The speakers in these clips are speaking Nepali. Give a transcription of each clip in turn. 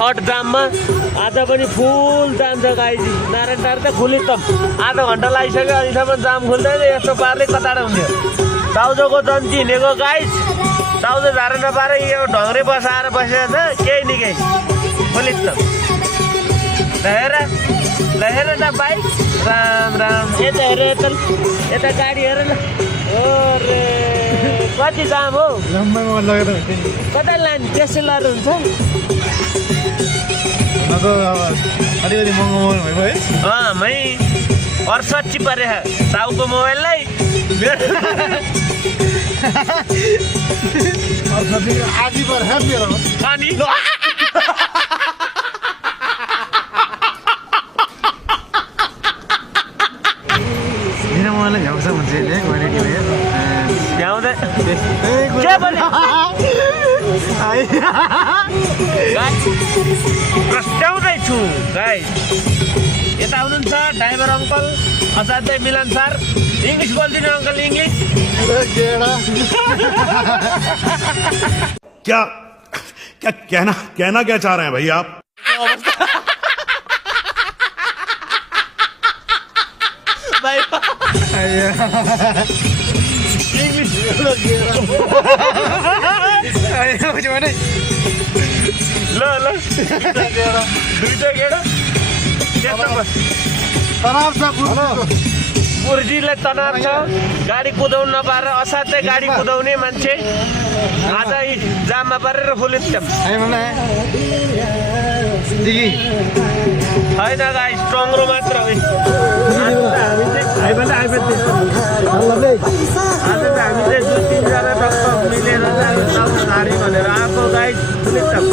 थर्ड जाममा आज पनि फुल जान्छ गाइज नारायणटार त खुली त आधा घन्टा लागिसक्यो अहिलेसम्म जाम खुल्दैन यस्तो पारले कताडा हुन्थ्यो दाउजोको जन्ती हिँडेको गाइज दाउजो झार नपाएर यो ढङ्ग्रे बसाएर बसेको छ केही नि केही खुली त हेर न बाइक राम राम यता हेर यता गाडी हेर न ओरे कति दाम हो कता लाने DSLR हुन्छ अलिकति महँगो भयो है 68 परे साउको मोबाइललाई आधी पर है मेरो अनि मेरो मोबाइललाई झ्याउँछ भन्छ यसले क्वालिटीले झ्याउँदै के भने प्रस्ट्याउँदैछु गाइस यता हुनुहुन्छ ड्राइभर अङ्कल असाध्यै मिलन सर इङ्ग्लिस बोल्दिनु अङ्कल इङ्ग्लिस क्या क्या कहना क्या चाह रहे हैं भाई आप पुर्जीलाई तनाव छ गाडी कुदाउनु नपाएर असाध्यै गाडी कुदाउने मान्छे आज जाममा परेर फुलित्यम होइन गाई स्ट्रङ्ग्रो मात्र हो आज त हामी चाहिँ 2-3 जना टक्क मिलेर गाडी भनेर आएको गाई फुलित्यम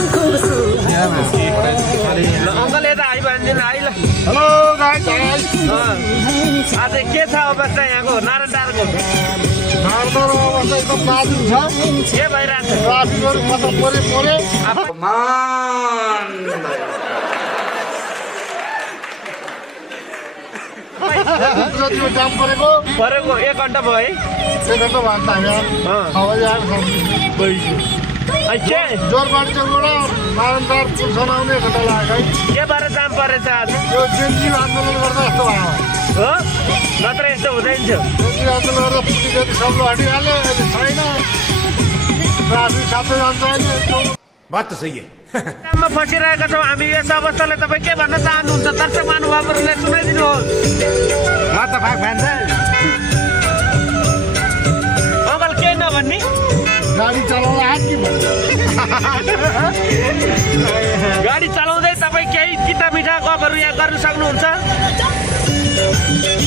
अङ्कल यता आइभन्दिनु आइ ल हेलो गाइस आज के छ अवस्था यहाँको नारायणटारको एकदम नाजुक छ के भइरहेको छ ट्राफिकहरु खतम परे जतिको जाम परेको 1 घन्टा भयो है 1 घन्टा भयो के जोरबाट नारायणटार पुल बनाउने घन्टा लाग्यो के भएर जाम परेछ आज यो जेन्जी आन्दोलन गर्दा यस्तो भयो हो नत्र यस्तो हुँदैन थियो जेन्जी आन्दोलन गर्दा पुलिस जति सब्लो हटिहाल्यो अहिले छैन ट्राफिक साथै जान्छ अहिले बात तो सही है जाममा फसिरहेका छौँ हामी यस अवस्थालाई तपाईँ के भन्न चाहनुहुन्छ दर्शक महानुभावहरूले सुनाइदिनुहोस् अङ्कल केही नभन्ने गाडी चलाउन आँट गाडी चलाउँदै तपाईँ केही किता मिठा गफहरू यहाँ गर्न सक्नुहुन्छ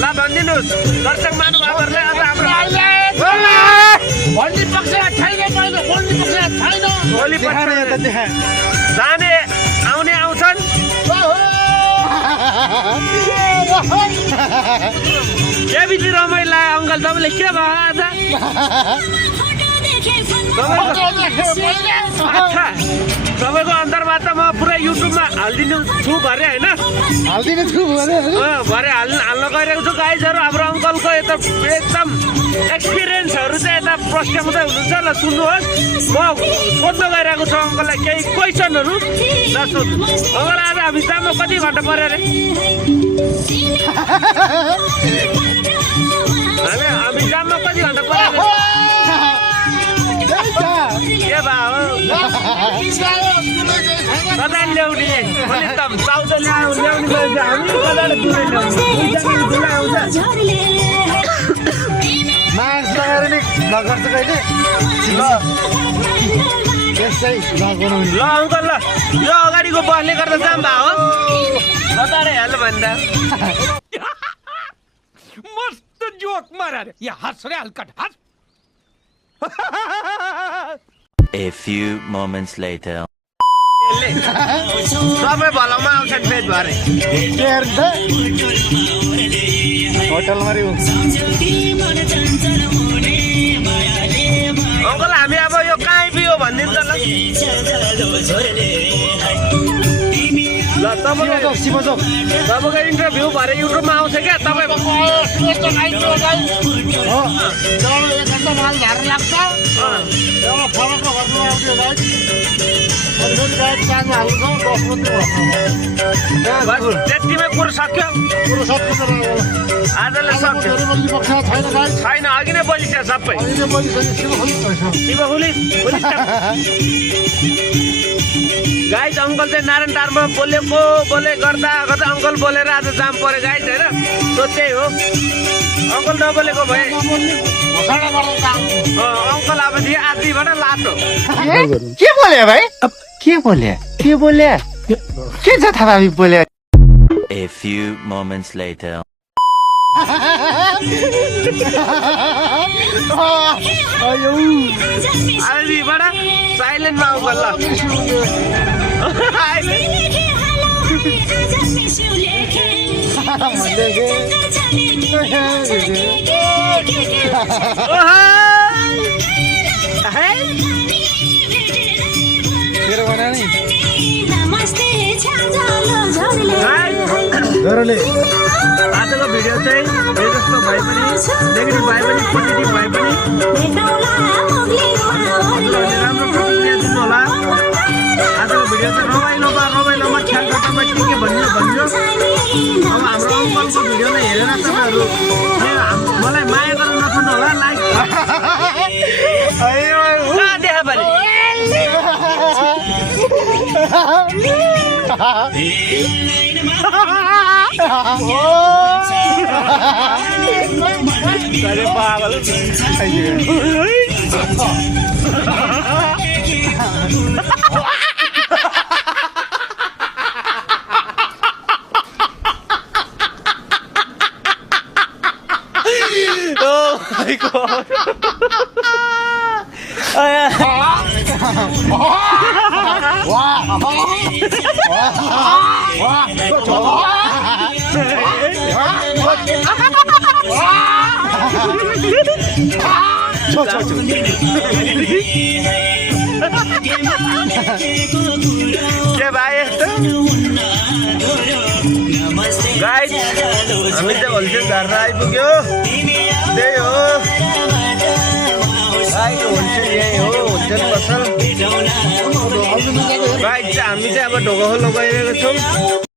ल भनिदिनुहोस् दर्शक महानुभावहरूले अब हाम्रो भन्ने पक्ष छैन बोल्ने पक्ष छैन भोलि जाने आउने आउँछन् के बिच रमाइलो लाग्यो अङ्कल तपाईँले के भयो आज तपाईँको अन्तर्वार्ता म पुरै युट्युबमा हालिदिनु छु भरे होइन भरे हाल्न गइरहेको छु गाइजहरू हाम्रो अङ्कलको यता एकदम एक्सपिरियन्सहरू चाहिँ यता प्रस्ट्याउँदै हुनुहुन्छ ल सुन्नुहोस् म सोध्न गइरहेको छु अङ्कललाई केही क्वेसनहरू ल सोध्नु अङ्कल आज हामी जाममा कति घन्टा पऱ्यो अरे हामी जाममा कति घन्टा पऱ्यो के भयो कता ल्याउने एकदम चाउचाउ ल्याउने हामी कता मास लगाएर नि नगर्छ कहिले ल त्यसै नगराउने ल अङ्कल ल यो अगाडिको बसले गर्दा जाम भयो हो कताडै हाल्नु भन्दा मस्त जोक मारा रे या हँस रे हल्का हँस A few moments later. सबै भलाउमा आउँछन् पेट भरे होटलमा रे अङ्कल हामी अब यो कहीँ पियो भनिदिन्छ ल ल तपाईँको इन्टरभ्यू भरे युट्युबमा आउँछ क्या तपाईँ हो त्यहाँबाट 1 घन्टा माल झार्न लाग्छ त्यहाँबाट फरक गर्नु आउँथ्यो गाइड अनि फेरि गाइड चार्ज हाल्छ 10 मात्रै बस त्यतिमै कुरो सक्यो कुरो सबै आजलाई सक्यो छैन गाइड छैन अघि नै बोलिसक्यो सबै अहिले बोलिसके शिवखुली गाइस अङ्कल चाहिँ नारायण टारमा बोले गर्दा अङ्कल बोलेर आज जाम पऱ्यो गाइस होइन सोध्यै हो अङ्कल नबोलेको भए अङ्कल अबदेखि आधीबाट लाटो के बोले भाइ के बोले के छ थाहा बोले A few moments later. आधीबाट साइलेन्टमा अङ्कल ल आजको भिडियो चाहिँ जस्तो भए पनि नेगेटिभ भए पनि पोजिटिभ भए पनि राम्रो प्रतिक्रिया दिनु होला आजको भिडियो चाहिँ रमाइलोमा ख्यालमा के भन्यो अब हाम्रो अङ्कलको भिडियोलाई हेरेर तपाईँहरू मलाई माया गर्नु नछोड्नु होला लाइक देखा पनि अरे पागल Oh my god. के भाइ गाइस हामी चाहिँ होलसेल घरमा आइपुग्यो त्यही हो होलसेल यही हो होलसेल पसल गाइस चाहिँ हामी चाहिँ अब ढोका खोलो गइरहेको छौँ